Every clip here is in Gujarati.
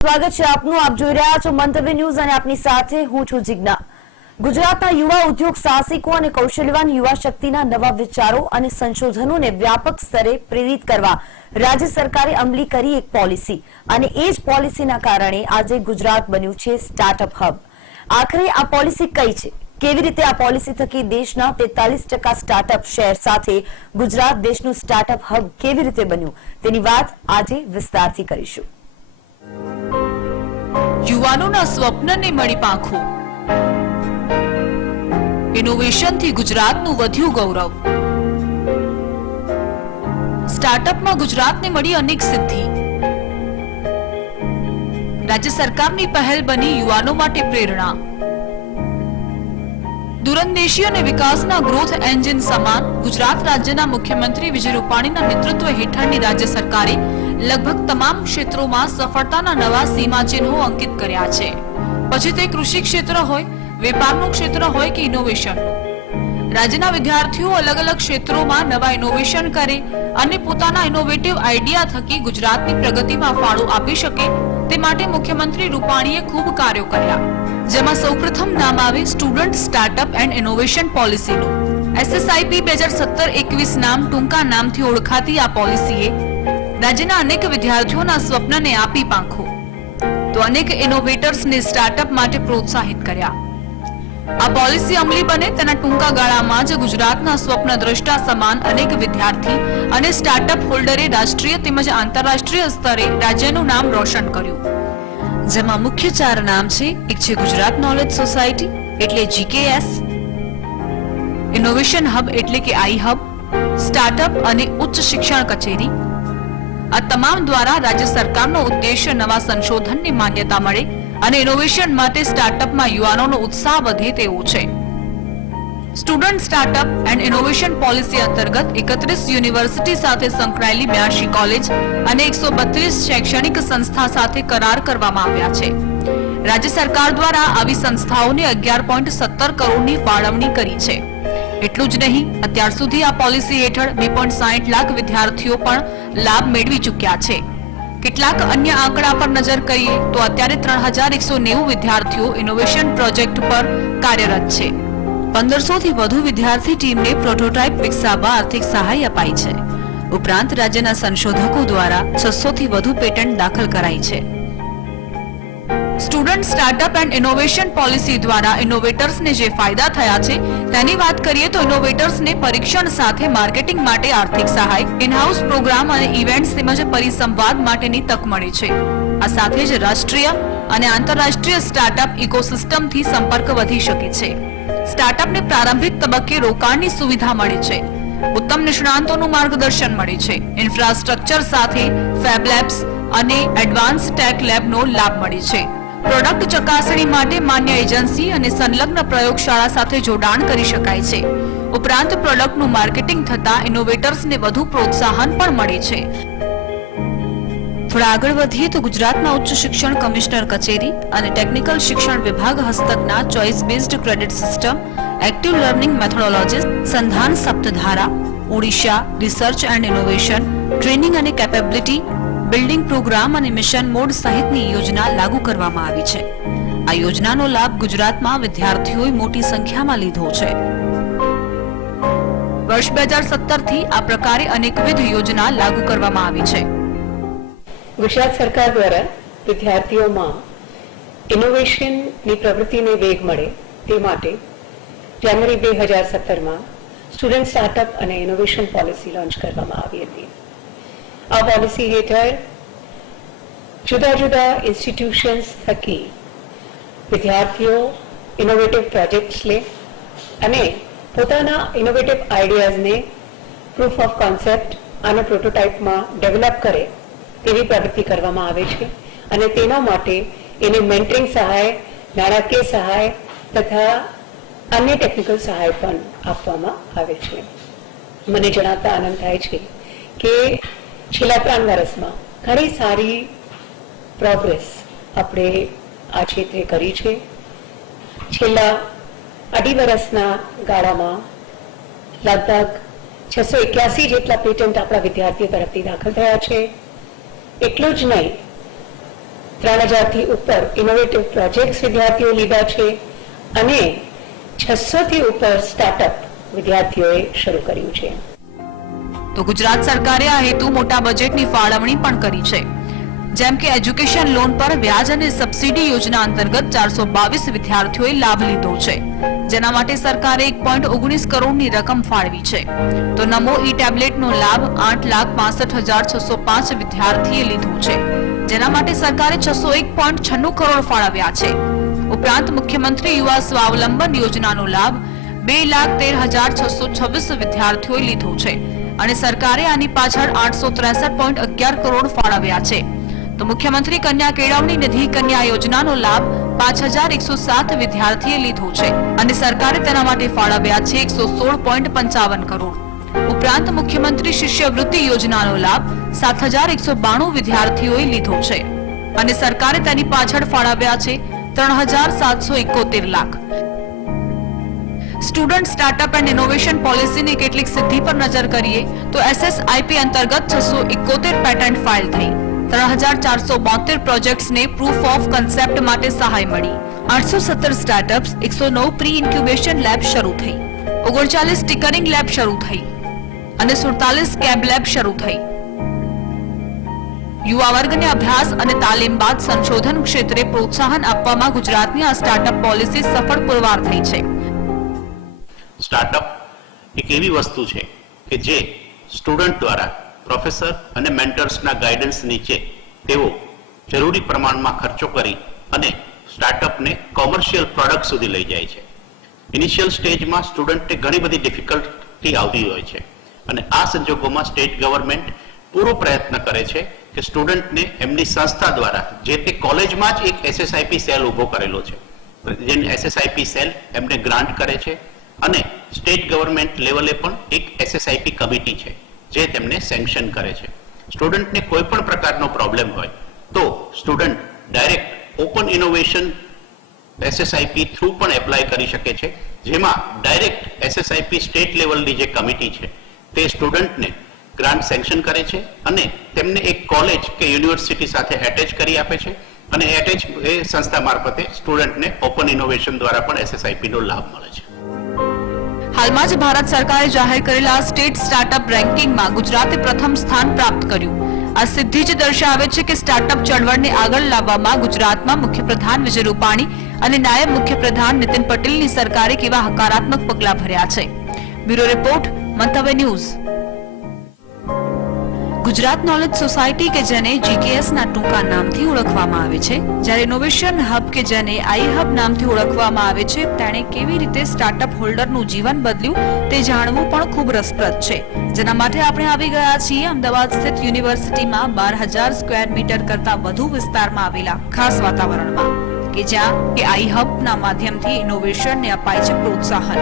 સ્વાગત છે આપનું. આપ જોઈ રહ્યા છો મંતવ્ય ન્યૂઝ અને આપની સાથે હું છું જિજ્ઞા. ગુજરાતના યુવા ઉદ્યોગ સાહસિકો અને કૌશલ્યવાન યુવા શક્તિના નવા વિચારો અને સંશોધનોને વ્યાપક સ્તરે પ્રેરિત કરવા રાજ્ય સરકારે અમલી કરી એક પોલિસી અને એ જ પોલિસીના કારણે આજે ગુજરાત બન્યું છે સ્ટાર્ટઅપ હબ. આખરે આ પોલિસી કઈ છે, કેવી રીતે આ પોલિસી થકી દેશના 43% સ્ટાર્ટઅપ શેર સાથે ગુજરાત દેશનું સ્ટાર્ટઅપ હબ કેવી રીતે બન્યું તેની વાત આજે વિસ્તારથી કરીશું. યુવાનોના સ્વપ્નને મળી પાંખો, ઇનોવેશનથી ગુજરાતનું વધ્યું ગૌરવ. સ્ટાર્ટઅપમાં ગુજરાતને મળી અનેક સિદ્ધિ. રાજ્ય સરકારની પહેલ બની યુવાનો માટે પ્રેરણા. દૂરંદેશી અને વિકાસના ગ્રોથ એન્જિન સમાન ગુજરાત રાજ્યના મુખ્યમંત્રી વિજય રૂપાણીના નેતૃત્વ હેઠળની રાજ્ય સરકારે લગભગ તમામ ક્ષેત્રોમાં સફળતાના નવા સીમાચિહ્નો અંકિત કર્યા છે. પછી તે કૃષિ ક્ષેત્ર હોય, વેપારનું ક્ષેત્ર હોય કે ઇનોવેશનનું. રાજ્યના વિદ્યાર્થીઓ અલગ અલગ ક્ષેત્રોમાં નવા ઇનોવેશન કરે અને પોતાના ઇનોવેટિવ આઈડિયા થકી ગુજરાતની પ્રગતિમાં ફાળો આપી શકે તે માટે મુખ્યમંત્રી રૂપાણીએ ખૂબ કાર્યો કર્યા. જેમાં સૌપ્રથમ નામ આવે સ્ટુડન્ટ સ્ટાર્ટઅપ એન્ડ ઇનોવેશન પોલિસીનું. SSIP 2017-21 નામ ટૂંકા નામથી ઓળખાતી આ પોલિસીએ રાજ્યના અનેક વિદ્યાર્થીઓના સ્વપ્નને આપી પાંખો તો અનેક ઇનોવેટર્સને સ્ટાર્ટઅપ માટે પ્રોત્સાહિત કર્યા. આ પોલિસી અમલી બને તેના ટૂંકા ગાળામાં જ ગુજરાતના સ્વપ્ન દ્રષ્ટા સમાન અનેક વિદ્યાર્થી અને સ્ટાર્ટઅપ હોલ્ડરે રાષ્ટ્રીય તેમજ આંતરરાષ્ટ્રીય સ્તરે રાજ્યનું નામ રોશન કર્યું. જેમાં મુખ્ય 4 નામ છે. એક છે ગુજરાત નોલેજ સોસાયટી એટલે GKS, ઇનોવેશન હબ એટલે કે આઈ હબ, સ્ટાર્ટઅપ અને ઉચ્ચ શિક્ષણ કચેરી. આ તમામ દ્વારા રાજ્ય સરકારનો ઉદ્દેશ્ય નવા સંશોધનની માન્યતા મળે અને ઇનોવેશન માટે સ્ટાર્ટઅપમાં યુવાનોનો ઉત્સાહ વધે તેવું છે. Student startup and innovation policy અંતર્ગત 31 યુનિવર્સિટી સાથે સંકળાયેલી 82 કોલેજ અને 132 શૈક્ષણિક સંસ્થા સાથે કરાર કરવામાં આવ્યા છે. રાજ્ય સરકાર દ્વારા આવી સંસ્થાઓને 11.17 કરોડની ફાળવણી કરી છે. એટલું જ નહીં, અત્યાર સુધી આ પોલિસી હેઠળ 2.60 લાખ વિદ્યાર્થીઓ પણ લાભ મેળવી ચૂક્યા છે. કેટલાક અન્ય આંકડા પર નજર કરીએ તો અત્યારે 3190 વિદ્યાર્થીઓ ઇનોવેશન પ્રોજેક્ટ પર કાર્યરત છે. 1500 થી વધુ વિદ્યાર્થી ટીમને પ્રોટોટાઇપ વિકસાવવા આર્થિક સહાય અપાઈ છે. ઉપરાંત રાજ્યના સંશોધકો દ્વારા 600 થી વધુ પેટન્ટ દાખલ કરાઈ છે. Student startup and innovation policy દ્વારા ઇનોવેટર્સને જે ફાયદા થયા છે તેની વાત કરીએ તો ઇનોવેટર્સને પરીક્ષણ સાથે માર્કેટિંગ માટે આર્થિક સહાય, ઇનહાઉસ પ્રોગ્રામ અને ઇવેન્ટ્સ તેમજ પરિસંવાદ માટેની તક મળી છે. આ સાથે જ રાષ્ટ્રીય અને આંતરરાષ્ટ્રીય સ્ટાર્ટઅપ ઇકોસિસ્ટમથી સંપર્ક વધી શકે છે. સ્ટાર્ટઅપને પ્રારંભિક તબક્કે રોકાણની સુવિધા મળે છે. ઉત્તમ નિષ્ણાંતોનું માર્ગદર્શન મળે છે. ઇન્ફ્રાસ્ટ્રક્ચર સાથે ફેબ લેબ્સ અને એડવાન્સ ટેક લેબનો લાભ મળે છે. પ્રોડક્ટ ચકાસણી માટે માન્ય એજન્સી અને સંલગ્ન પ્રયોગશાળા સાથે જોડાણ કરી શકાય છે. ઉપરાંત પ્રોડક્ટનું માર્કેટિંગ થતા ઇનોવેટર્સને વધુ પ્રોત્સાહન પણ મળે છે. થોડા આગળ વધીએ તો ગુજરાતના ઉચ્ચ શિક્ષણ કમિશનર કચેરી અને ટેકનિકલ શિક્ષણ વિભાગ હસ્તકના choice based credit system, active learning methodologies, Sandhan Saptadhara, Odisha research and innovation, training અને કેપેબિલિટી બિલ્ડિંગ પ્રોગ્રામ અને મિશન મોડ સહિતની યોજના લાગુ કરવામાં આવી છે. આ યોજનાનો લાભ ગુજરાતમાં વિદ્યાર્થીઓએ મોટી સંખ્યામાં લીધો છે. વર્ષ 2017 થી આ પ્રકારે અનેકવિધ યોજના લાગુ કરવામાં આવી છે. ગુજરાત સરકાર દ્વારા વિદ્યાર્થીઓમાં ઇનોવેશનની પ્રવૃત્તિને વેગ મળે તે માટે જાન્યુઆરી 2017માં સ્ટુડન્ટ સ્ટાર્ટઅપ અને ઇનોવેશન પોલિસી લોન્ચ કરવામાં આવી હતી. આ પોલિસી હેઠળ જુદા જુદા ઇન્સ્ટિટ્યુશન્સ થકી વિદ્યાર્થીઓ ઇનોવેટિવ પ્રોજેક્ટ્સ લે અને પોતાના ઇનોવેટિવ આઈડિયાઝને પ્રૂફ ઓફ કોન્સેપ્ટ અને પ્રોટોટાઇપમાં ડેવલપ કરે તેવી પ્રવૃત્તિ કરવામાં આવે છે. અને તેના માટે એને મેન્ટરિંગ સહાય, નાણાકીય સહાય તથા અન્ય ટેકનિકલ સહાય પણ આપવામાં આવે છે. મને જણાવતા આનંદ થાય છે કે છેલ્લા 3 વર્ષમાં ઘણી સારી પ્રોગ્રેસ આપણે આ ક્ષેત્રે કરી છે. છેલ્લા 2.5 વર્ષના ગાળામાં લગભગ 681 જેટલા પેટન્ટ આપણા વિદ્યાર્થીઓ તરફથી દાખલ થયા છે. એટલું જ નહીં, 3000 થી ઉપર ઇનોવેટિવ પ્રોજેક્ટ્સ વિદ્યાર્થીઓ લીધા છે અને 600 થી ઉપર સ્ટાર્ટઅપ વિદ્યાર્થીઓએ શરૂ કર્યું છે. તો ગુજરાત સરકારે આ હેતુ મોટા બજેટની ફાળવણી પણ કરી છે. જેમ કે એજ્યુકેશન લોન પર વ્યાજ અને સબસિડી યોજના અંતર્ગત 422 વિદ્યાર્થીઓએ લાભ લીધો છે, જેના માટે સરકારે 1.19 કરોડની રકમ ફાળવી છે. તો નમો ઈ ટેબ્લેટનો લાભ 8,62,605 વિદ્યાર્થીએ લીધો છે, જેના માટે સરકારે 601.96 કરોડ ફાળવ્યા છે. ઉપરાંત મુખ્યમંત્રી યુવા સ્વાવલંબન યોજનાનો લાભ 2,13,626 વિદ્યાર્થીઓએ લીધો છે અને સરકારે આની પાછળ 863.11 કરોડ ફાળવ્યા છે. તો મુખ્યમંત્રી કન્યા કેળવણી નિધિ કન્યા યોજનાનો લાભ 5,107 વિદ્યાર્થીએ લીધો છે અને સરકારે તેના માટે ફાળવ્યા છે 116.55 કરોડ. ઉપરાંત મુખ્યમંત્રી શિષ્યવૃત્તિ યોજનાનો લાભ 7,192 વિદ્યાર્થીઓએ લીધો છે અને સરકારે તેની પાછળ ફાળવ્યા છે 3,771 lakh. Student startup and innovation પોલિસીની કેટલીક સિદ્ધિ પર નજર કરીએ તો SSIP અંતર્ગત 671 પેટન્ટ ફાઇલ થઈ, 3,472 પ્રોજેક્ટ્સને પ્રૂફ ઓફ કન્સેપ્ટ માટે સહાય મળી, 817 સ્ટાર્ટઅપ્સ, 109 પ્રી ઇન્ક્યુબેશન લેબ શરૂ થઈ, 39 ટિકરિંગ લેબ શરૂ થઈ અને 47 કેબ લેબ શરૂ થઈ. યુવા વર્ગને અભ્યાસ અને તાલીમ બાદ સંશોધન ક્ષેત્રે પ્રોત્સાહન આપવામાં ગુજરાતની આ સ્ટાર્ટઅપ પોલિસી સફળ પુરવાર થઈ છે. સ્ટાર્ટઅપ એક એવી વસ્તુ છે કે જે સ્ટુડન્ટ દ્વારા પ્રોફેસર અને મેન્ટર્સના ગાઈડન્સ નીચે તેઓ જરૂરી પ્રમાણમાં ખર્ચો કરી અને સ્ટાર્ટઅપને કોમર્શિયલ પ્રોડક્ટ સુધી લઈ જાય છે. ઇનિશિયલ સ્ટેજમાં સ્ટુડન્ટને ઘણી બધી ડિફિકલ્ટી આવતી હોય છે અને આ સંજોગોમાં સ્ટેટ ગવર્મેન્ટ પૂરો પ્રયત્ન કરે છે કે સ્ટુડન્ટને એમની સંસ્થા દ્વારા જે તે કોલેજમાં જ એક SSIP સેલ ઊભો કરેલો છે, જેને SSIP સેલ એમને ગ્રાન્ટ કરે છે અને સ્ટેટ ગવર્મેન્ટ લેવલે પણ એક SSIP કમિટી છે જે તેમને સેન્કશન કરે છે. સ્ટુડન્ટને કોઈ પણ પ્રકારનો પ્રોબ્લેમ હોય તો student direct open innovation SSIP through પણ એપ્લાય કરી શકે છે, જેમાં ડાયરેક્ટ SSIP સ્ટેટ લેવલની જે કમિટી છે તે સ્ટુડન્ટને ગ્રાન્ટ સેન્કશન કરે છે અને તેમને એક કોલેજ કે યુનિવર્સિટી સાથે એટેચ કરી આપે છે અને એટેચ એ સંસ્થા મારફતે સ્ટુડન્ટને ઓપન ઇનોવેશન દ્વારા પણ SSIP નો લાભ મળે છે. હાલમાં જ ભારત સરકારે જાહેર કરેલા સ્ટેટ સ્ટાર્ટઅપ રેન્કિંગમાં ગુજરાતે પ્રથમ સ્થાન પ્રાપ્ત કર્યું. આ સિદ્ધિ જ દર્શાવે છે કે સ્ટાર્ટઅપ ચળવળને આગળ લાવવામાં ગુજરાતમાં મુખ્યપ્રધાન વિજય રૂપાણી અને નાયબ મુખ્યપ્રધાન નીતિન પટેલની સરકારે કેવા હકારાત્મક પગલાં ભર્યા છે. બ્યુરો રિપોર્ટ, મંતવ્ય ન્યૂઝ. ગુજરાત નોલેજ સોસાયટી કે જેને GKS ના ટૂંકા નામથી ઓળખવામાં આવે છે, જ્યારે ઇનોવેશન હબ કે જેને આઈ હબ નામથી ઓળખવામાં આવે છે, તેણે કેવી રીતે સ્ટાર્ટઅપ હોલ્ડરનું જીવન બદલ્યું તે જાણવું પણ ખૂબ રસપ્રદ છે. જેના માટે આપણે આવી ગયા છીએ અમદાવાદ સ્થિત યુનિવર્સિટીમાં 12,000 સ્ક્વેર મીટર કરતા વધુ વિસ્તારમાં આવેલા ખાસ વાતાવરણમાં કે જ્યાં કે આઈ હબના માધ્યમથી ઇનોવેશનને અપાય છે પ્રોત્સાહન.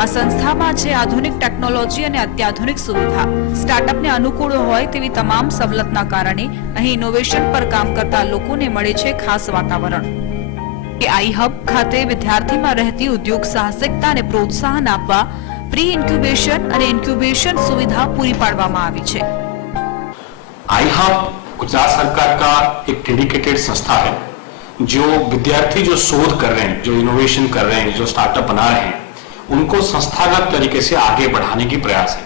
આ સંસ્થામાં છે આધુનિક ટેકનોલોજી અને અત્યાધુનિક સુવિધા. સ્ટાર્ટઅપને અનુકૂળ હોય તેવી તમામ સવલતના કારણે અહીં ઇનોવેશન પર કામ કરતા લોકોને મળે છે ખાસ વાતાવરણ. કે આઈ હબ ખાતે વિદ્યાર્થીમાં રહેતી ઉદ્યોગ સાહસિકતાને પ્રોત્સાહન આપવા પ્રી ઇન્ક્યુબેશન અને ઇન્ક્યુબેશન सुविधा पूरी पाड़वामा आवी छे। आई हब गुजरात सरकार का एक डेडिकेटेड संस्था है जो विद्यार्थी जो शोध कर रहे हैं, जो इनोवेशन कर रहे हैं, जो स्टार्टअप बना रहे हैं, उनको संस्थागत तरीके से आगे बढ़ाने की प्रयास है।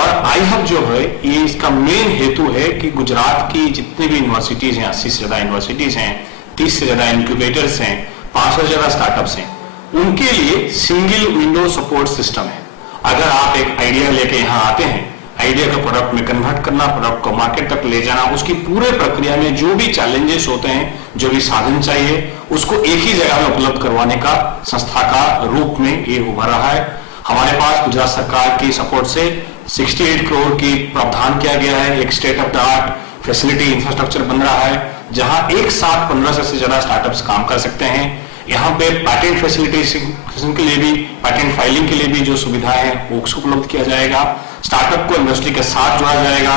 और आई हब जो है ये इसका मेन हेतु है कि गुजरात की जितनी भी यूनिवर्सिटीज हैं, 80 से ज्यादा यूनिवर्सिटीज हैं, 30 से ज्यादा इंक्यूबेटर्स हैं, 500 से ज्यादा स्टार्टअप्स हैं, उनके लिए सिंगल विंडो सपोर्ट सिस्टम है। अगर आप एक आइडिया लेके यहाँ आते हैं, आइडिया को प्रोडक्ट में कन्वर्ट करना, प्रोडक्ट को मार्केट तक ले जाना, उसकी पूरे प्रक्रिया में जो भी चैलेंजेस होते हैं, जो भी साधन चाहिए, उसको एक ही जगह में उपलब्ध करवाने का संस्था का रूप में ये उभर रहा है। हमारे पास गुजरात सरकार की सपोर्ट से 68 करोड़ की प्रावधान किया गया है। एक state of the art facility infrastructure बन रहा है जहां एक साथ 15 से ज्यादा स्टार्टअप्स काम कर सकते हैं। यहाँ पे पैटेंट फैसिलिटेशन के लिए भी, पैटेंट फाइलिंग के लिए भी जो सुविधाएं हैं वो उपलब्ध किया जाएगा। स्टार्टअप को इंडस्ट्री के साथ जोड़ा जाएगा।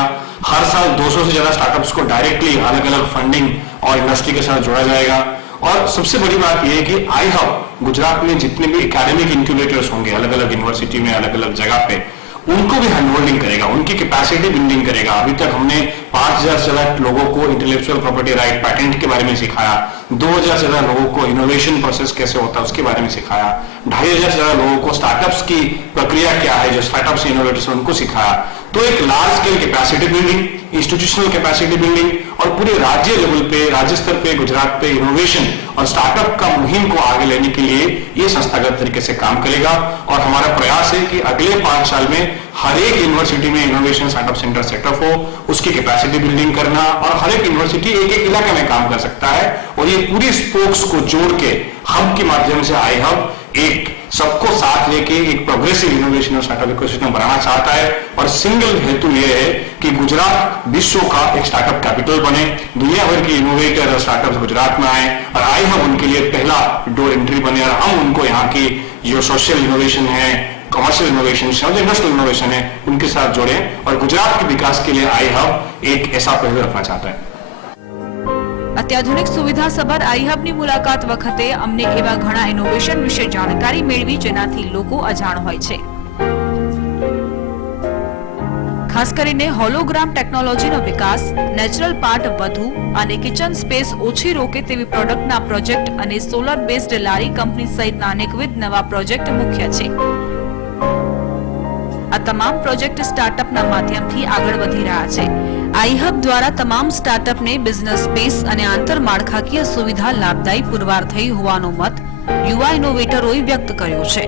हर साल 200 से ज्यादा स्टार्टअप्स को डायरेक्टली अलग अलग फंडिंग और इंडस्ट्री के साथ जोड़ा जाएगा। और सबसे बड़ी बात यह है कि आई हब गुजरात में जितने भी एकेडमिक इंक्यूबेटर्स होंगे अलग अलग यूनिवर्सिटी में, अलग अलग जगह पे, उनको भी हैंड होल्डिंग करेगा, उनकी कैपेसिटी बिल्डिंग करेगा। अभी तक हमने 5000 से ज्यादा लोगों को इंटेलेक्चुअल प्रॉपर्टी राइट, पैटेंट के बारे में सिखाया, 2000 से ज्यादा लोगों को इनोवेशन प्रोसेस कैसे होता है उसके बारे में सिखाया, 2500 से ज्यादा लोगों को स्टार्टअप्स की प्रक्रिया क्या है, जो स्टार्टअप्स इनोवेटर्स उनको सिखाया। तो एक large scale capacity building, institutional capacity building और पूरे राज्य लेवल पे, राज्य स्तर पे गुजरात पे इनोवेशन और स्टार्टअप का मुहिम को आगे लेने के लिए ये संस्थागत तरीके से काम करेगा। और हमारा प्रयास है कि अगले 5 साल में हर एक यूनिवर्सिटी में इनोवेशन स्टार्टअप सेंटर सेटअप हो, उसकी कैपेसिटी बिल्डिंग करना, और हर एक यूनिवर्सिटी एक एक इलाके में काम कर सकता है। और ये पूरी स्पोक्स को जोड़ के हब के माध्यम से आई हब एक सबको साथ लेके एक प्रोग्रेसिव इनोवेशन और स्टार्टअप इकोसिस्टम बनाना चाहता है। और सिंगल हेतु यह है कि गुजरात विश्व का एक स्टार्टअप कैपिटल बने, दुनिया भर के इनोवेटर और स्टार्टअप गुजरात में आए और आई हब उनके लिए पहला डोर एंट्री बने, और हम उनको यहाँ की जो सोशल इनोवेशन है, कमर्शियल इनोवेशन है, जो इंडस्ट्रियल इनोवेशन है, उनके साथ जोड़ें। और गुजरात के विकास के लिए आई हब एक ऐसा पहलू रखना चाहता है। અત્યાધુનિક સુવિધાસભર આઈ હબની મુલાકાત વખતે અમને એવા ઘણા ઇનોવેશન વિશે જાણકારી મેળવી જેનાથી લોકો અજાણ હોય છે। ખાસ કરીને હોલોગ્રામ ટેકનોલોજીનો વિકાસ, નેચરલ પાર્ટ વધુ અને કિચન સ્પેસ ઓછી રોકે તેવી પ્રોડક્ટના પ્રોજેક્ટ અને સોલર બેઝડ લારી કંપની સહિતના અનેકવિધ નવા પ્રોજેક્ટ મુખ્ય છે। આ તમામ પ્રોજેક્ટ સ્ટાર્ટઅપના માધ્યમથી આગળ વધી રહ્યા છે। આઈ હબ દ્વારા તમામ સ્ટાર્ટઅપને બિઝનેસ સ્પેસ અને આંતરમાળખાકીય સુવિધા લાભદાયી પુરવાર થઈ હોવાનો મત યુવા ઇનોવેટરોએ વ્યક્ત કર્યો છે।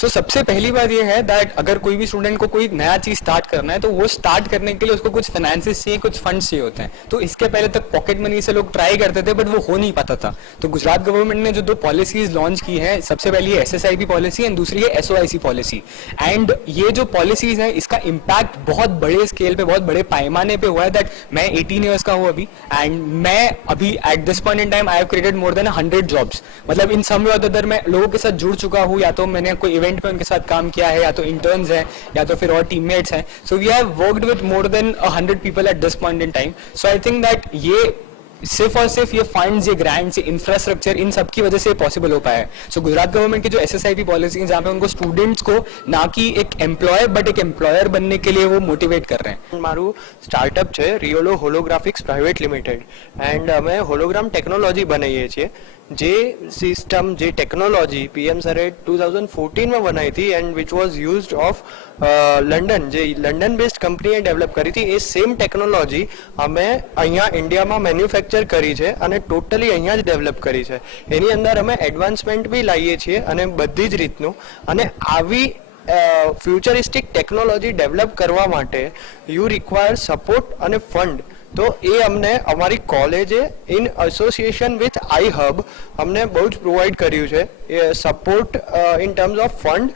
सो सबसे पहली बात ये है दैट अगर कोई भी स्टूडेंट को कोई नया चीज स्टार्ट करना है तो वो स्टार्ट करने के लिए उसको कुछ फाइनेंसेस चाहिए, कुछ फंड्स चाहिए होते हैं। तो इसके पहले तक पॉकेट मनी से लोग ट्राई करते थे बट वो हो नहीं पाता था। तो गुजरात गवर्नमेंट ने जो 2 पॉलिसीज लॉन्च की हैं, सबसे पहली है SSIP पॉलिसी एंड दूसरी है SOIC पॉलिसी। एंड ये जो पॉलिसीज है इसका इम्पैक्ट बहुत बड़े स्केल पे, बहुत बड़े पैमाने पे हुआ है। दैट मैं 18 ईयर्स का हूँ अभी, एंड मैं अभी eight this point in time I have created more than 100 jobs. मतलब इन सम वे और अदर मैं लोगों के साथ जुड़ चुका हूँ, या तो मैंने कोई इवेंट पे उनके साथ काम किया है, या तो इंटर्न्स हैं, या तो फिर और टीममेट्स हैं। So we have worked with more than 100 people at this point in time. So I think that ये सिर्फ और सिर्फ ये फंड्स, ये ग्रांट्स, ये इंफ्रास्ट्रक्चर, इन सब की वजह से पॉसिबल हो पाया है। सो गुजरात गवर्नमेंट की जो SSIP पॉलिसी है जहाँ पे उनको स्टूडेंट्स को ना कि एक एम्प्लॉयर बट एक एम्प्लॉयर बनने के लिए वो मोटिवेट कर रहे हैं। मारू स्टार्टअप है Riolo Holographics Private Limited and अमे होलोग्राम टेक्नोलॉजी बनाईए छीए। जे सिस्टम, जे टेक्नोलॉजी PM सरे 2014 में बनाई थी and which was used of London, जे लंडन बेस्ड कंपनीए डेवलप करी थी, ए सेम टेक्नोलॉजी अमे अहींया इंडिया में मैन्युफेक्चर करी छे अने टोटली अहींया ज डेवलप करी छे। एनी अंदर अमे एडवांसमेंट भी लावीए छीए अने बधी ज रीतनुं। अने आवी फ्यूचरिस्टिक टेक्नोलॉजी डेवलप करवा माटे यू रिक्वायर सपोर्ट अने फंड। तो ये हमने हमारी कॉलेजे in association with I hub हमने बहुत प्रोवाइड कर्યું છે। ये support in terms of fund,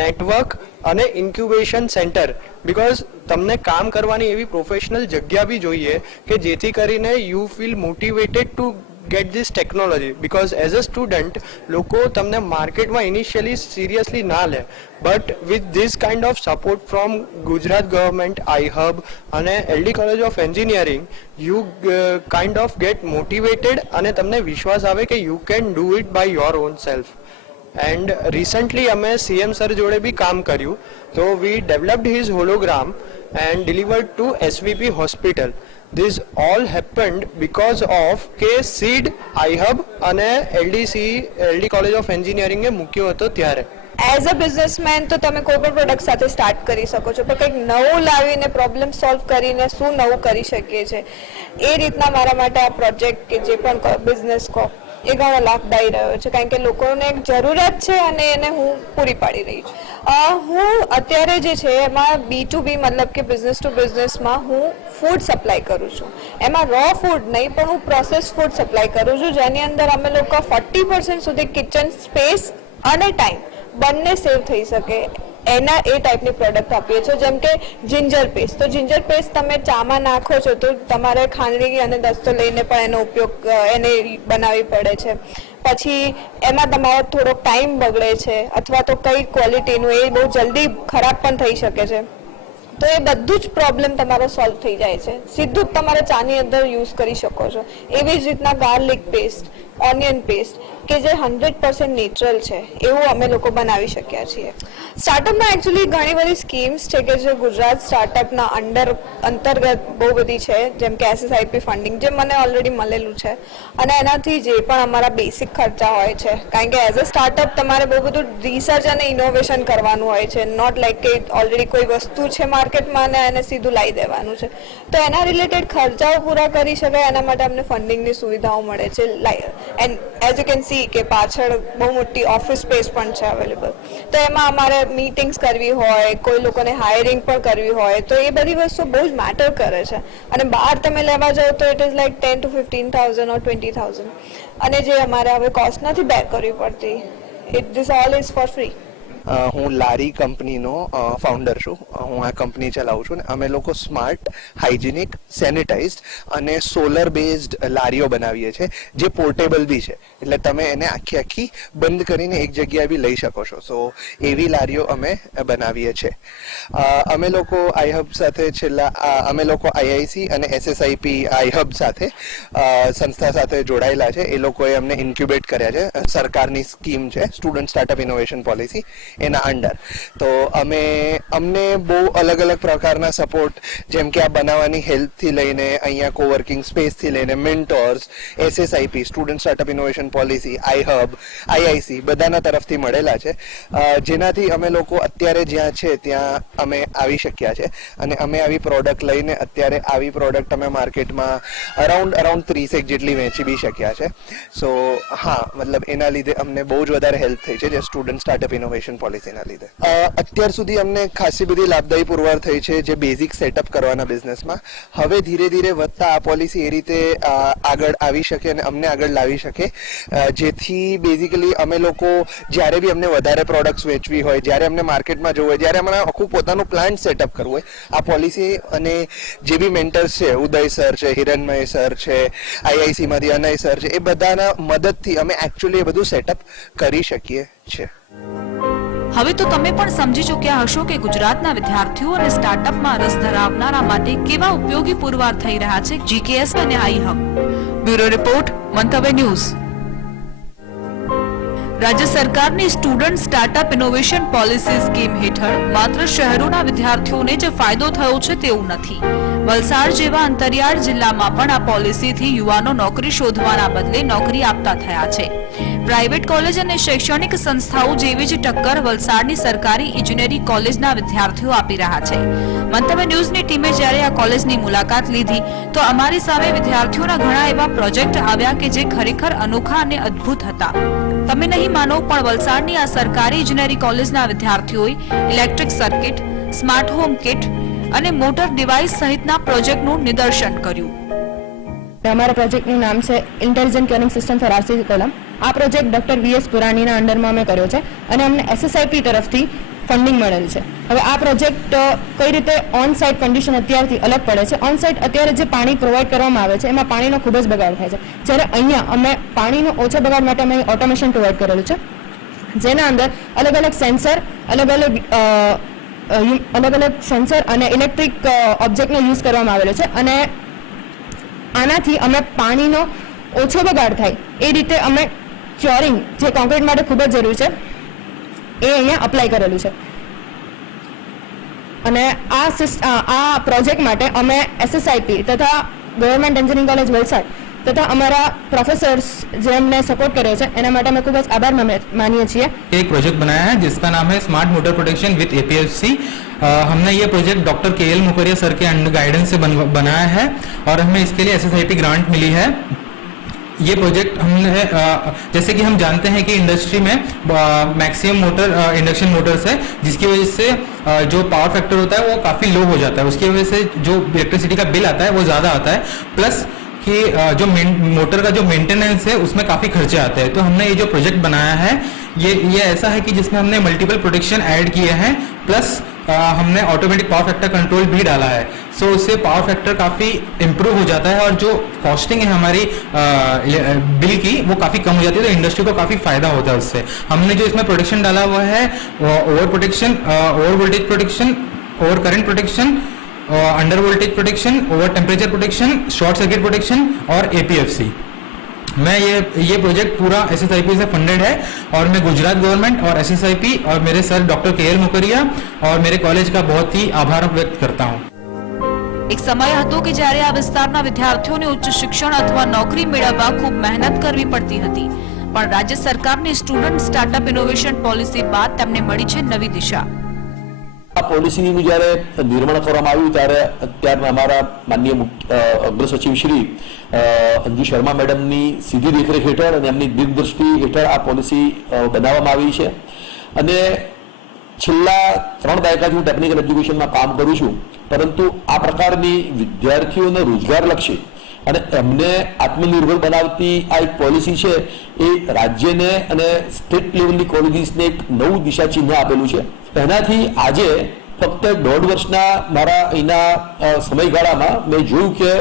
network અને ઇન્ક્યુબેશન સેન્ટર, બીકોઝ તમને કામ કરવાની એવી પ્રોફેશનલ જગ્યા બી જોઈએ કે જેથી કરીને you feel motivated to get this technology, because as a student લોકો તમને માર્કેટમાં ઇનિશિયલી સિરિયસલી ના લે, but with this kind of support from Gujarat government, iHub અને LD College of Engineering you kind of get motivated અને તમને વિશ્વાસ આવે કે you can do it by your own self. And recently અમે CM sir જોડે બી કામ કર્યું, તો we developed his hologram and delivered to SVP hospital. This all happened because of કે seed iHub અને LD College of Engineering એ મૂક્યો હતો ત્યારે. એઝ અ બિઝનેસમેન તો તમે કોઈ પણ પ્રોડક્ટ સાથે સ્ટાર્ટ કરી શકો છો, પણ કંઈક નવું લાવીને પ્રોબ્લેમ સોલ્વ કરીને શું નવું કરી શકીએ છીએ, એ રીતના મારા માટે આ પ્રોજેક્ટ કે જે પણ બિઝનેસ કહો એ ઘણો લાભદાયી રહ્યો છે, કારણ કે લોકોને એક જરૂરત છે અને એને હું પૂરી પાડી રહી છું। હું અત્યારે જે છે એમાં B2B મતલબ કે બિઝનેસ ટુ બિઝનેસમાં હું ફૂડ સપ્લાય કરું છું। એમાં રો ફૂડ નહીં પણ હું પ્રોસેસ ફૂડ સપ્લાય કરું છું, જેની અંદર અમે લોકો 40% સુધી કિચન સ્પેસ અને ટાઈમ બંને સેવ થઈ શકે એના એ ટાઈપની પ્રોડક્ટ આપીએ છીએ। જેમ કે જિંજર પેસ્ટ, તો જિંજર પેસ્ટ તમે ચામાં નાખો છો તો તમારે ખાંડણી અને દસ્તો લઈને પણ એનો ઉપયોગ એને બનાવવી પડે છે, પછી એમાં તમારો થોડોક ટાઈમ બગડે છે અથવા તો કઈ ક્વોલિટીનું એ બહુ જલ્દી ખરાબ પણ થઈ શકે છે। તો એ બધું જ પ્રોબ્લેમ તમારો સોલ્વ થઈ જાય છે. સીધું જ તમારે ચાની અંદર યુઝ કરી શકો છો. એવી જ રીતના ગાર્લિક પેસ્ટ, ઓનિયન પેસ્ટ કે જે 100% નેચરલ છે એવું અમે લોકો બનાવી શક્યા છીએ. સ્ટાર્ટઅપમાં એકચ્યુઅલી ઘણી બધી સ્કીમ્સ છે કે જે ગુજરાત સ્ટાર્ટઅપના અંતર્ગત બહુ બધી છે, જેમ કે SSIP ફંડિંગ જે મને ઓલરેડી મળેલું છે, અને એનાથી જે પણ અમારા બેસિક ખર્ચા હોય છે, કારણ કે એઝ અ સ્ટાર્ટઅપ તમારે બહુ બધું રિસર્ચ અને ઇનોવેશન કરવાનું હોય છે, નોટ લાઈક કે ઓલરેડી કોઈ વસ્તુ છે માર્કેટમાં અને એને સીધું લાવી દેવાનું છે. તો એના રિલેટેડ ખર્ચાઓ પૂરા કરી શકાય એના માટે અમને ફંડિંગની સુવિધાઓ મળે છે. And as you can see કે પાછળ બહુ મોટી ઓફિસ સ્પેસ પણ છે અવેલેબલ. તો એમાં અમારે મીટિંગ્સ કરવી હોય, કોઈ લોકોને હાયરિંગ પણ કરવી હોય, તો એ બધી વસ્તુ બહુ જ મેટર કરે છે. અને બહાર તમે લેવા જાઓ તો it is like 10 to 15,000 or 20,000, અને જે અમારે હવે કોસ્ટ નથી બેર કરવી પડતી. This all is four free. હું લારી કંપનીનો ફાઉન્ડર છું. હું આ કંપની ચલાવું છું ને અમે લોકો સ્માર્ટ, હાઇજેનિક, સેનિટાઇઝડ અને સોલર બેઝડ લારીઓ બનાવીએ છીએ જે પોર્ટેબલ બી છે, એટલે તમે એને આખી બંધ કરીને એક જગ્યાએ બી લઈ શકો છો. સો એવી લારીઓ અમે બનાવીએ છીએ. અમે લોકો આઈહબ સાથે અમે લોકો IIC અને SSIP આઈહબ સાથે સંસ્થા સાથે જોડાયેલા છે. એ લોકોએ અમને ઇન્ક્યુબેટ કર્યા છે. સરકારની સ્કીમ છે સ્ટુડન્ટ સ્ટાર્ટઅપ ઇનોવેશન પોલિસી, એના અંડર. તો અમને બહુ અલગ અલગ પ્રકારના સપોર્ટ, જેમ કે આ બનાવવાની હેલ્પથી લઈને અહીંયા કોવર્કિંગ સ્પેસથી લઈને mentors, SSIP student startup innovation policy, I hub, IIC બધાના તરફથી મળેલા છે, જેનાથી અમે લોકો અત્યારે જ્યાં છે ત્યાં અમે આવી શક્યા છે. અને અમે આવી પ્રોડક્ટ લઈને અત્યારે આવી પ્રોડક્ટ અમે માર્કેટમાં અરાઉન્ડ 30 જેટલી વેચી બી શક્યા છે. સો હા, મતલબ એના લીધે અમને બહુ જ વધારે હેલ્પ થઈ છે જે સ્ટુડન્ટ સ્ટાર્ટઅપ ઇનોવેશન પોલિસીના લીધે. અત્યાર સુધી અમને ખાસી બધી લાભદાયી પુરવાર થઈ છે જે બેઝિક સેટઅપ કરવાના બિઝનેસમાં. હવે ધીરે ધીરે વધતા આ પોલિસી એ રીતે આગળ આવી શકે અને અમને આગળ લાવી શકે, જેથી બેઝિકલી અમે લોકો જ્યારે બી અમને વધારે પ્રોડક્ટ્સ વેચવી હોય, જ્યારે અમને માર્કેટમાં જવું હોય, જ્યારે અમને આખું પોતાનું પ્લાન્ટ સેટઅપ કરવું હોય, આ પોલિસી અને જે બી મેન્ટર્સ છે, ઉદય સર છે, હિરણમય સર છે, IICમાંથી અનય સર છે, એ બધાના મદદથી અમે એકચ્યુઅલી એ બધું સેટઅપ કરી શકીએ છીએ. હવે તો તમે પણ સમજી ચૂક્યા હશો કે ગુજરાતના વિદ્યાર્થીઓ અને સ્ટાર્ટઅપમાં રસ ધરાવનારા માટે કેવા ઉપયોગી પુરવાર થઈ રહ્યા છે GKS અને iHub. બ્યુરો રિપોર્ટ, મંતવ્ય ન્યૂઝ. રાજ્ય સરકારની student startup innovation policy scheme હેઠળ માત્ર શહેરોના વિદ્યાર્થીઓને જ ફાયદો થયો છે તેવું નથી. વલસાડ જેવા અંતરિયાળ જિલ્લામાં પણ આ પોલિસીથી યુવાનો નોકરી શોધવાના બદલે નોકરી આપતા થયા છે. પ્રાઇવેટ કોલેજ અને શૈક્ષણિક સંસ્થાઓ જેવી જ ટક્કર વલસાડની સરકારી ઇજનેરી કોલેજના વિદ્યાર્થીઓ આપી રહ્યા છે. મંતવ્ય ન્યૂઝની ટીમે જ્યારે આ કોલેજની મુલાકાત લીધી તો અમારી સામે વિદ્યાર્થીઓના ઘણા એવા પ્રોજેક્ટ આવ્યા કે જે ખરેખર અનોખા અને અદ્ભુત હતા. તમે નહીં માનો, પણ વલસાડની આ સરકારી ઇજનેરી કોલેજના વિદ્યાર્થીઓએ electric circuit, smart home kit અને મોટર ડિવાઇસ સહિતના પ્રોજેક્ટનું નિદર્શન કર્યું. અમારા પ્રોજેક્ટનું નામ છે intelligent curing system for RC column. આ પ્રોજેક્ટ ડોક્ટર VS પુરાણીના અંડરમાં અમે કર્યો છે અને અમને SSIP તરફથી ફંડિંગ મળેલ છે. હવે આ પ્રોજેક્ટ કઈ રીતે ઓન સાઇટ કન્ડિશન અત્યારથી અલગ પડે છે. ઓન સાઇટ અત્યારે જે પાણી પ્રોવાઈડ કરવામાં આવે છે એમાં પાણીનો ખૂબ જ બગાડ થાય છે, જ્યારે અહીંયા અમે પાણીનો ઓછા બગાડ માટે અમે ઓટોમેશન પ્રોવાઈડ કરેલું છે, જેના અંદર અલગ અલગ સેન્સર, અલગ અલગ સેન્સર અને ઇલેક્ટ્રિક ઓબ્જેક્ટનો યુઝ કરવામાં આવેલો છે. અને આનાથી અમે પાણીનો ઓછો બગાડ થાય એ રીતે અમે ક્યોરિંગ, જે કોન્ક્રીટ માટે ખૂબ જ જરૂરી છે, એ અહીંયા અપ્લાય કરેલું છે. અને આ પ્રોજેક્ટ માટે અમે SSIP તથા ગવર્મેન્ટ એન્જિનિયરિંગ કોલેજ વલસાડ तथा हमारा प्रोफेसर्स जो हमने सपोर्ट करे છે એના માટે અમે ખૂબ જ આભાર માનીએ છીએ. एक प्रोजेक्ट बनाया है जिसका नाम है smart motor protection with APFC. हमने ये प्रोजेक्ट डॉक्टर KL मुकरिया सर के अंडर गाइडेंस से बनाया है और हमें इसके लिए SSIP ग्रांट मिली है. ये प्रोजेक्ट हमने जैसे कि हम जानते हैं कि इंडस्ट्री में मैक्सिमम मोटर इंडक्शन मोटर्स है, जिसकी वजह से जो पावर फैक्टर होता है वो काफ़ी लो हो जाता है. उसकी वजह से जो इलेक्ट्रिसिटी का बिल आता है वो ज़्यादा आता है, प्लस कि जो मोटर का जो मेंटेनेंस है उसमें काफ़ी खर्चे आते हैं. तो हमने ये जो प्रोजेक्ट बनाया है ये ऐसा है कि जिसमें हमने मल्टीपल प्रोटेक्शन ऐड किए हैं, प्लस हमने ऑटोमेटिक पावर फैक्टर कंट्रोल भी डाला है. सो उससे पावर फैक्टर काफ़ी इम्प्रूव हो जाता है और जो कॉस्टिंग है हमारी बिल की वो काफ़ी कम हो जाती है. तो इंडस्ट्री को काफ़ी फ़ायदा होता है उससे. हमने जो इसमें प्रोटेक्शन डाला हुआ है over voltage protection over current protection, under voltage protection, over temperature protection, short circuit protection और APFC। मैं ये प्रोजेक्ट पूरा SSIP से फंडेड है और मैं गुजरात गवर्नमेंट और SSIP और मेरे सर डॉक्टर KL मुकरिया और मेरे कॉलेज का बहुत ही आभार व्यक्त करता हूँ। એક સમય હતો કે જ્યારે આ વિસ્તારના વિદ્યાર્થીઓને ઉચ્ચ શિક્ષણ અથવા નોકરી મેળવવા ખૂબ મહેનત કરવી પડતી હતી, પણ રાજ્ય સરકારની સ્ટુડન્ટ સ્ટાર્ટઅપ ઇનોવેશન પોલિસી બાદ તેમને મળી છે નવી દિશા। આ પોલિસીનું જ્યારે નિર્માણ કરવામાં આવ્યું ત્યારે અત્યારના અમારા માનનીય અગ્ર સચિવ શ્રી અંજુ શર્મા મેડમની સીધી દેખરેખ હેઠળ અને એમની દિગ્દૃષ્ટિ હેઠળ આ પોલિસી બનાવવામાં આવી છે અને છેલ્લા 3 દાયકાથી હું ટેકનિકલ એજ્યુકેશનમાં કામ કરું છું, પરંતુ આ પ્રકારની વિદ્યાર્થીઓને રોજગારલક્ષી અને એમને આત્મનિર્ભર બનાવતી આ એક પોલિસી છે એ રાજ્યને અને સ્ટેટ લેવલની કોલેજીસને એક નવું દિશા ચિહ્ન આપેલું છે। એનાથી આજે ફક્ત 1.5 વર્ષના મારા અહીંના સમયગાળામાં મેં જોયું કે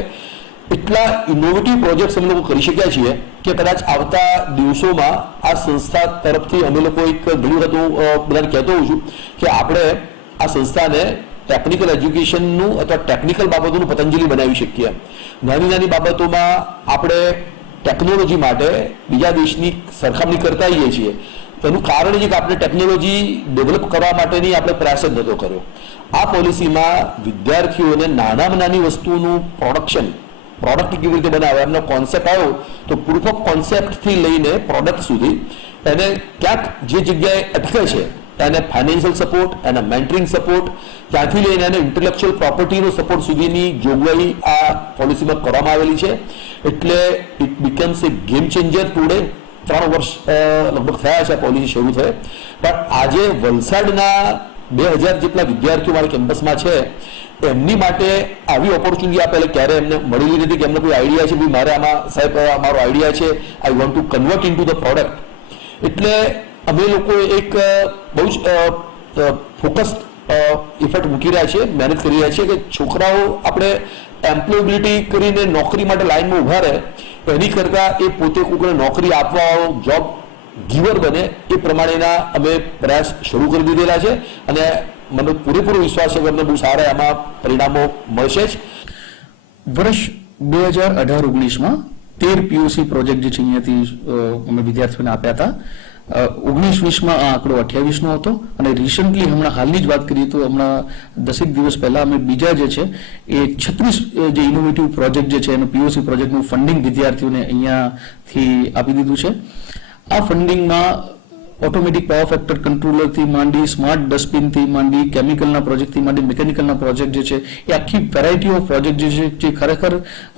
એટલા ઇનોવેટિવ પ્રોજેક્ટ્સ અમે લોકો કરી શક્યા છીએ કે કદાચ આવતા દિવસોમાં આ સંસ્થા તરફથી અમે લોકો એક ઘણી વખત હું બધાને કહેતો હોઉં છું કે આપણે આ સંસ્થાને ટેકનિકલ એજ્યુકેશનનું અથવા ટેકનિકલ બાબતોનું પતંજલિ બનાવી શકીએ। નાની નાની બાબતોમાં આપણે ટેકનોલોજી માટે બીજા દેશની સરખામણી કરતા હોઈએ છીએ। એનું કારણ એ છે કે આપણે ટેકનોલોજી ડેવલપ કરવા માટેની આપણે પ્રયાસ જ નહોતો કર્યો। આ પોલિસીમાં વિદ્યાર્થીઓને નાનામાં નાની વસ્તુનું પ્રોડક્ટ કેવી રીતે બનાવે એમનો કોન્સેપ્ટ આવ્યો તો પ્રૂફ ઓફ કોન્સેપ્ટથી લઈને પ્રોડક્ટ સુધી એને ક્યાંક જે જગ્યાએ અટકે છે એને ફાઇનાન્શિયલ સપોર્ટ, એને મેન્ટરિંગ સપોર્ટ, ત્યાંથી લઈને એને ઇન્ટેલેક્ચ્યુઅલ પ્રોપર્ટીનો સપોર્ટ સુધીની જોગવાઈ આ પોલિસીમાં કરવામાં આવેલી છે। એટલે it becomes A game changer today. 3 વર્ષ લગભગ થયા છે આ પોલિસી શરૂ થઈ, પણ આજે વલસાડના 2000 જેટલા વિદ્યાર્થીઓ મારા કેમ્પસમાં છે એમની માટે આવી ઓપોર્ચ્યુનિટી આ પહેલા ક્યારે એમને મળેલી નથી કે એમને કોઈ આઈડિયા છે ભાઈ મારે આમાં સાહેબ મારો આઈડિયા છે, I want to convert into the product. એટલે અમે લોકો એક બહુ જ ફોકસ ઇફર્ટ મૂકી રહ્યા છીએ, મહેનત કરી રહ્યા છીએ કે છોકરાઓ આપણે એમ્પ્લોયબિલિટી કરીને નોકરી માટે લાઈનમાં ઊભા રહે એની કરતાં એ પોતે કોઈને નોકરી આપવાવાળો જોબ ગીવર બને એ પ્રમાણેના અમે પ્રયાસ શરૂ કરી દીધેલા છે અને મને પૂરેપૂરો વિશ્વાસ છે કે અમને બહુ સારા એમાં પરિણામો મળશે જ। વર્ષ 2018-19માં 13 POC પ્રોજેક્ટ જે છે અહીંયાથી અમે વિદ્યાર્થીઓને આપ્યા હતા। 19-20માં આ આંકડો 28નો હતો અને રિસન્ટલી હમણાં હાલની જ વાત કરીએ તો હમણાં 10 દિવસ પહેલા અમે બીજા જે છે એ 36 જે ઇનોવેટિવ પ્રોજેક્ટ જે છે એનું POC પ્રોજેક્ટનું ફંડિંગ વિદ્યાર્થીઓને અહીંયાથી આપી દીધું છે। આ ફંડિંગમાં ઓટોમેટિક પાવર ફેક્ટર કંટ્રોલરથી માંડી, સ્માર્ટ ડસ્ટબિનથી માંડી, કેમિકલના પ્રોજેક્ટથી માંડી, મિકેનિકલના પ્રોજેક્ટ જે છે એ આખી વેરાયટી ઓફ પ્રોજેક્ટ જે છે જે ખરેખર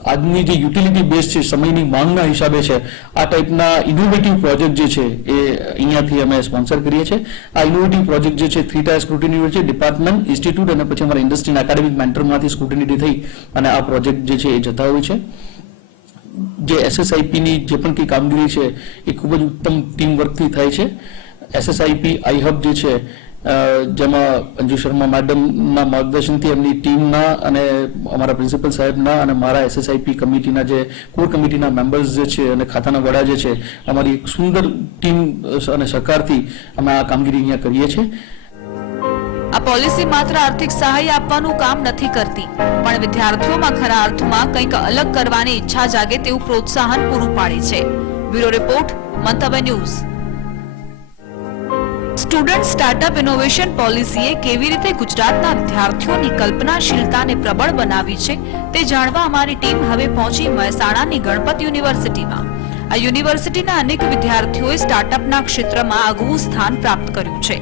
આજની જે યુટિલિટી બેઝ છે સમયની માંગના હિસાબે છે આ ટાઈપના ઇનોવેટિવ પ્રોજેક્ટ જે છે એ અહીંયાથી અમે સ્પોન્સર કરીએ છીએ। આ ઇનોવેટિવ પ્રોજેક્ટ જે છે 3 ટાયર સ્ક્રુટિની હોય છે, ડિપાર્ટમેન્ટ, ઇન્સ્ટિટ્યૂટ અને પછી અમારા ઇન્ડસ્ટ્રીના એકેડેમિક મેન્ટરમાંથી સ્ક્રુટિની થઈ અને આ પ્રોજેક્ટ જે છે એ જતા હોય છે। જે SSIPની જે પણ કંઈ કામગીરી છે એ ખૂબ જ ઉત્તમ ટીમ વર્કથી થાય છે। SSIP iHub જે છે જેમાં અંજુ શર્મા મેડમના માર્ગદર્શનથી એમની ટીમના અને અમારા પ્રિન્સિપલ સાહેબના અને મારા SSIP કમિટીના જે કોર કમિટીના મેમ્બર્સ જે છે અને ખાતાના વડા જે છે અમારી એક સુંદર ટીમ અને સહકારથી અમે આ કામગીરી અહીંયા કરીએ છીએ। આ પોલિસી માત્ર આર્થિક સહાય આપવાનું કામ નથી કરતી, પણ વિદ્યાર્થીઓમાં ખરા અર્થમાં કંઈક અલગ કરવાની ઈચ્છા જાગે તેવું પ્રોત્સાહન પૂરું પાડે છે। બ્યુરો રિપોર્ટ, મંતવ્ય ન્યૂઝ। સ્ટુડન્ટ સ્ટાર્ટઅપ ઇનોવેશન પોલિસીએ કેવી રીતે ગુજરાતના વિદ્યાર્થીઓની કલ્પનાશીલતાને પ્રબળ બનાવી છે તે જાણવા અમારી ટીમ હવે પહોંચી મહેસાણાની ગણપત યુનિવર્સિટીમાં। આ યુનિવર્સિટીના અનેક વિદ્યાર્થીઓએ સ્ટાર્ટઅપના ક્ષેત્રમાં આગવું સ્થાન પ્રાપ્ત કર્યું છે।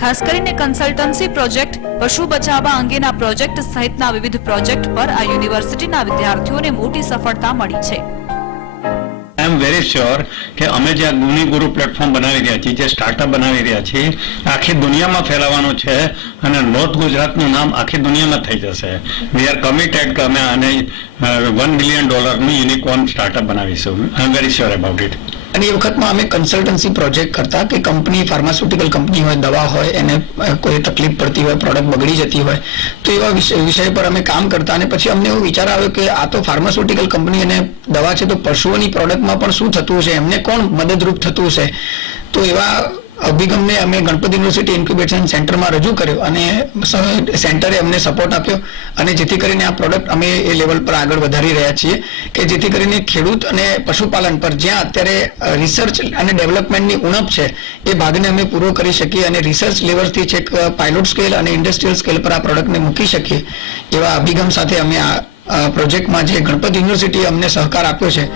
ખાસ કરીને કન્સલ્ટન્સી પ્રોજેક્ટ, પશુ બચાવવા અંગેના પ્રોજેક્ટ સહિતના વિવિધ પ્રોજેક્ટ પર આ યુનિવર્સિટીના વિદ્યાર્થીઓને મોટી સફળતા મળી છે। આઈ એમ વેરી શ્યોર કે અમે જે ગુની ગુરુ પ્લેટફોર્મ બનાવી રહ્યા છીએ, જે સ્ટાર્ટઅપ બનાવી રહ્યા છીએ, આખી દુનિયામાં ફેલાવવાનું છે અને નોર્થ ગુજરાતનું નામ આખી દુનિયામાં થઈ જશે। વી આર કમિટેડ કે અમે આને $1 મિલિયન યુનિકોર્ન સ્ટાર્ટઅપ બનાવીશું। I am very sure about it. અને એ વખતમાં અમે કન્સલ્ટન્સી પ્રોજેક્ટ કરતા કે કંપની, ફાર્માસ્યુટિકલ કંપની હોય, દવા હોય, એને કોઈ તકલીફ પડતી હોય, પ્રોડક્ટ બગડી જતી હોય તો એવા વિષય પર અમે કામ કરતા અને પછી અમને એવો વિચાર આવ્યો કે આ તો ફાર્માસ્યુટિકલ કંપની અને દવા છે તો પશુઓની પ્રોડક્ટમાં પણ શું થતું હશે, એમને કોણ મદદરૂપ થતું હશે। તો એવા અભિગમને અમે ગણપત યુનિવર્સિટી ઇન્ક્યુબેશન સેન્ટરમાં રજૂ કર્યો અને સેન્ટરે અમને સપોર્ટ આપ્યો અને જેથી કરીને આ પ્રોડક્ટ અમે એ લેવલ પર આગળ વધારી રહ્યા છીએ કે જેથી કરીને ખેડૂત અને પશુપાલન પર જ્યાં અત્યારે રિસર્ચ અને ડેવલપમેન્ટની ઉણપ છે એ ભાગને અમે પૂરો કરી શકીએ અને રિસર્ચ લેવલથી છેક પાયલોટ સ્કેલ અને ઇન્ડસ્ટ્રીયલ સ્કેલ પર આ પ્રોડક્ટને મૂકી શકીએ એવા અભિગમ સાથે અમે આ પ્રોજેક્ટમાં જે ગણપત યુનિવર્સિટીએ અમને સહકાર આપ્યો છે.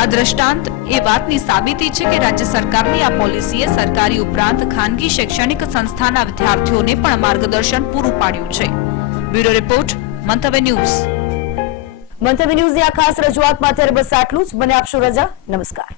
આ દ્રષ્ટાંત એ વાતની સાબિતી છે કે રાજ્ય સરકારની આ પોલિસીએ સરકારી ઉપરાંત ખાનગી શૈક્ષણિક સંસ્થાના વિદ્યાર્થીઓને પણ માર્ગદર્શન પૂરું પાડ્યું છે. બ્યુરો રિપોર્ટ, મંતવ્ય ન્યૂઝ. મંતવ્ય ન્યૂઝની આ ખાસ રજૂઆતમાં અત્યારે બસ આટલું જ. મને આપશો રજા. નમસ્કાર.